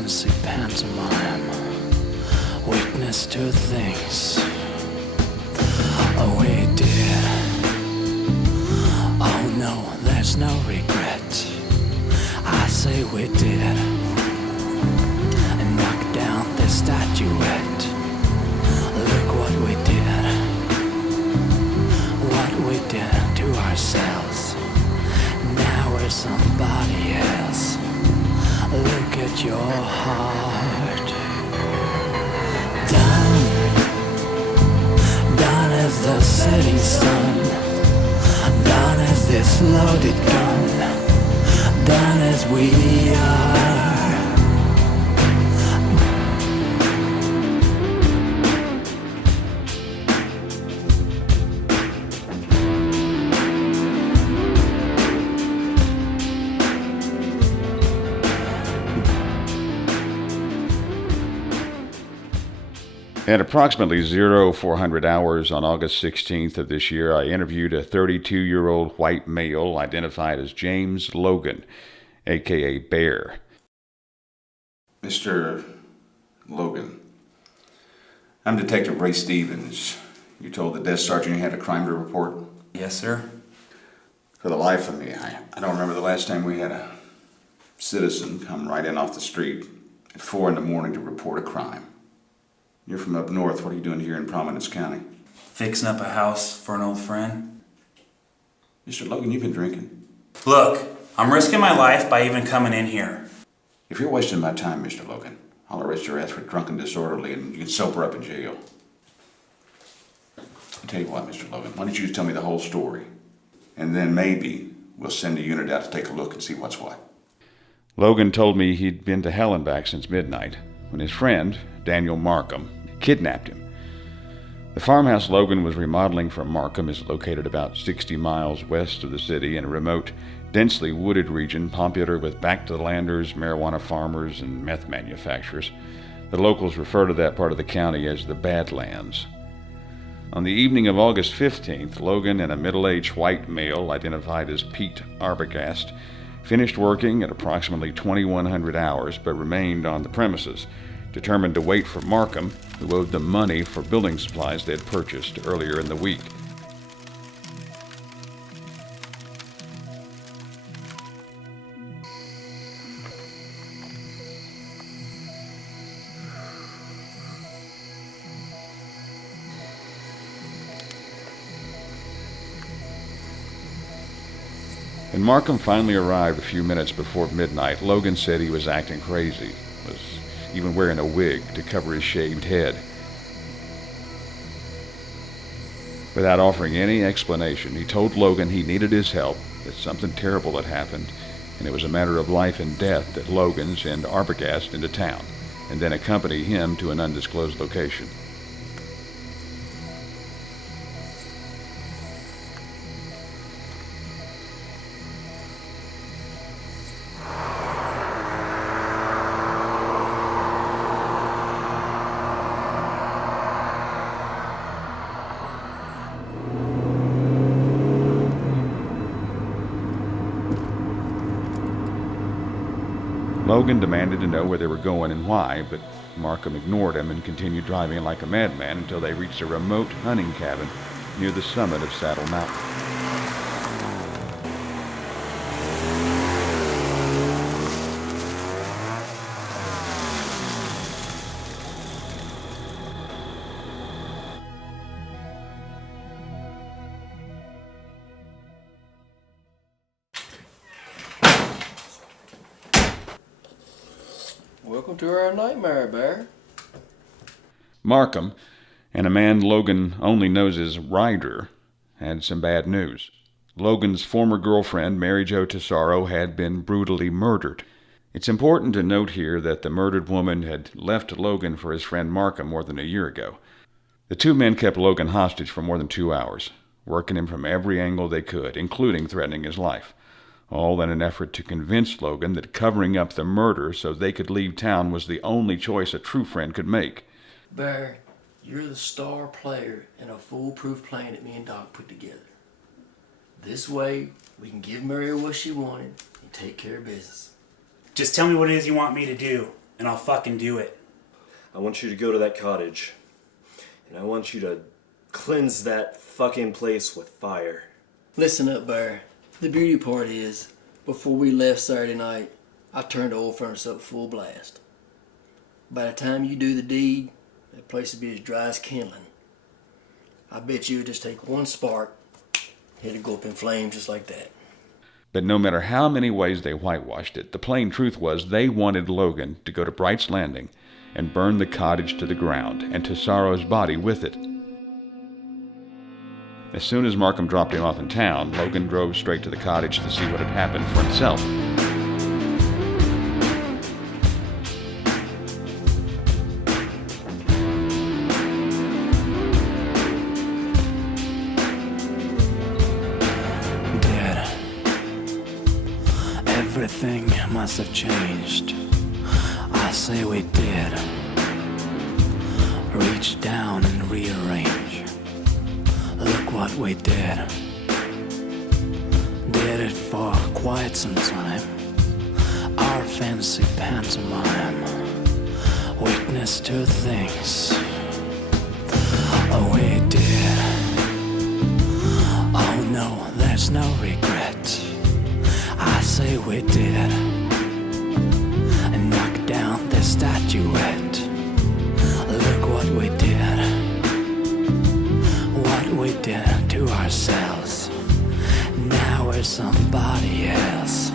fancy pantomime, witness to things we did. Oh no, there's no regret. I say we did. And knock down the statuette. Look what we did. What we did to ourselves. Now we're somebody else. Look at your heart. Done as the setting sun. Done as this loaded gun. Done as we are. At approximately 0400 hours on August 16th of this year, I interviewed a 32-year-old white male identified as James Logan, a.k.a. Bear. Mr. Logan, I'm Detective Ray Stevens. You told the desk sergeant you had a crime to report? Yes, sir. For the life of me, I don't remember the last time we had a citizen come right in off the street at 4 in the morning to report a crime. You're from up north. What are you doing here in Providence County? Fixing up a house for an old friend. Mr. Logan, you've been drinking. Look, I'm risking my life by even coming in here. If you're wasting my time, Mr. Logan, I'll arrest your ass for drunken disorderly and you can sober up in jail. I'll tell you what, Mr. Logan, why don't you just tell me the whole story? And then maybe we'll send a unit out to take a look and see what's what. Logan told me he'd been to hell and back since midnight when his friend, Daniel Markham, kidnapped him. The farmhouse Logan was remodeling for Markham is located about 60 miles west of the city in a remote, densely wooded region popular with back-to-the-landers, marijuana farmers, and meth manufacturers. The locals refer to that part of the county as the Badlands. On the evening of August 15th, Logan and a middle-aged white male identified as Pete Arbogast finished working at approximately 2100 hours but remained on the premises, determined to wait for Markham, who owed them money for building supplies they had purchased earlier in the week. When Markham finally arrived a few minutes before midnight, Logan said he was acting crazy, was even wearing a wig to cover his shaved head. Without offering any explanation, he told Logan he needed his help, that something terrible had happened, and it was a matter of life and death that Logan send Arbogast into town, and then accompany him to an undisclosed location. Logan demanded to know where they were going and why, but Markham ignored him and continued driving like a madman until they reached a remote hunting cabin near the summit of Saddle Mountain. Welcome to our nightmare, Bear. Markham, and a man Logan only knows as Ryder, had some bad news. Logan's former girlfriend, Mary Jo Tesoro, had been brutally murdered. It's important to note here that the murdered woman had left Logan for his friend Markham more than a year ago. The two men kept Logan hostage for more than 2 hours, working him from every angle they could, including threatening his life. All in an effort to convince Logan that covering up the murder so they could leave town was the only choice a true friend could make. Bear, you're the star player in a foolproof plan that me and Doc put together. This way, we can give Mary what she wanted and take care of business. Just tell me what it is you want me to do, and I'll fucking do it. I want you to go to that cottage, and I want you to cleanse that fucking place with fire. Listen up, Bear. The beauty part is, before we left Saturday night, I turned the oil furnace up full blast. By the time you do the deed, that place will be as dry as kindling. I bet you it'll just take one spark, it'll go up in flames just like that. But no matter how many ways they whitewashed it, the plain truth was they wanted Logan to go to Bright's Landing and burn the cottage to the ground, and Tesaro's body with it. As soon as Markham dropped him off in town, Logan drove straight to the cottage to see what had happened for himself. Dad, everything must have changed. I say we did. Reach down and rearrange. Look what we did. Did it for quite some time. Our fancy pantomime. Witness to things. Oh, we did. Oh no, there's no regret. I say we did. And knock down the statuette. Look what we did. What we did to ourselves. Now we're somebody else.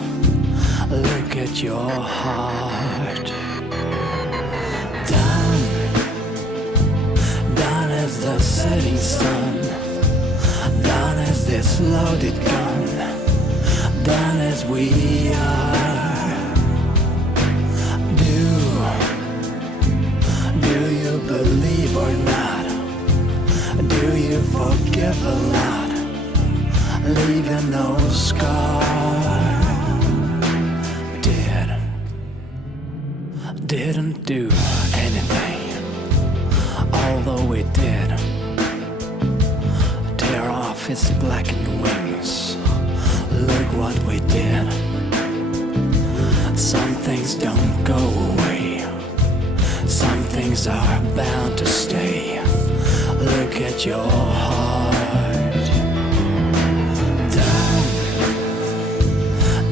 Look at your heart. Done as the setting sun. Done as this loaded gun. Done as we are. Do you believe or not? Do you forgive a lot? Leaving no scar. Didn't do anything, although we did. Tear off his blackened wings. Look what we did. Some things don't go away. Some things are bound to stay. Look at your heart.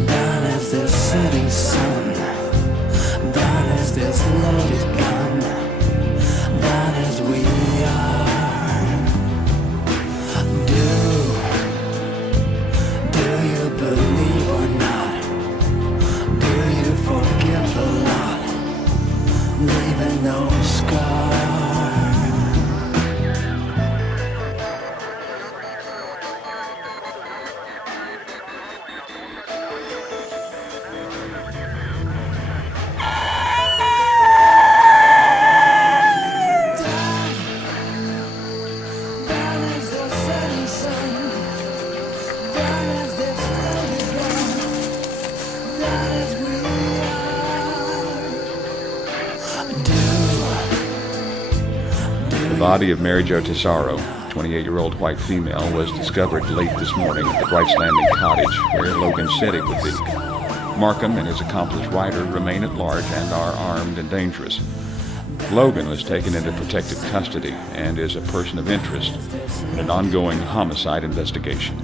Done as the setting sun. Done as this loaded gun. Done as we are. Do you believe or not? Do you forgive a lot? Leaving no scar. The body of Mary Jo Tesaro, 28-year-old white female, was discovered late this morning at the Bright's Landing cottage where Logan said it would be. Markham and his accomplice Ryder remain at large and are armed and dangerous. Logan was taken into protective custody and is a person of interest in an ongoing homicide investigation.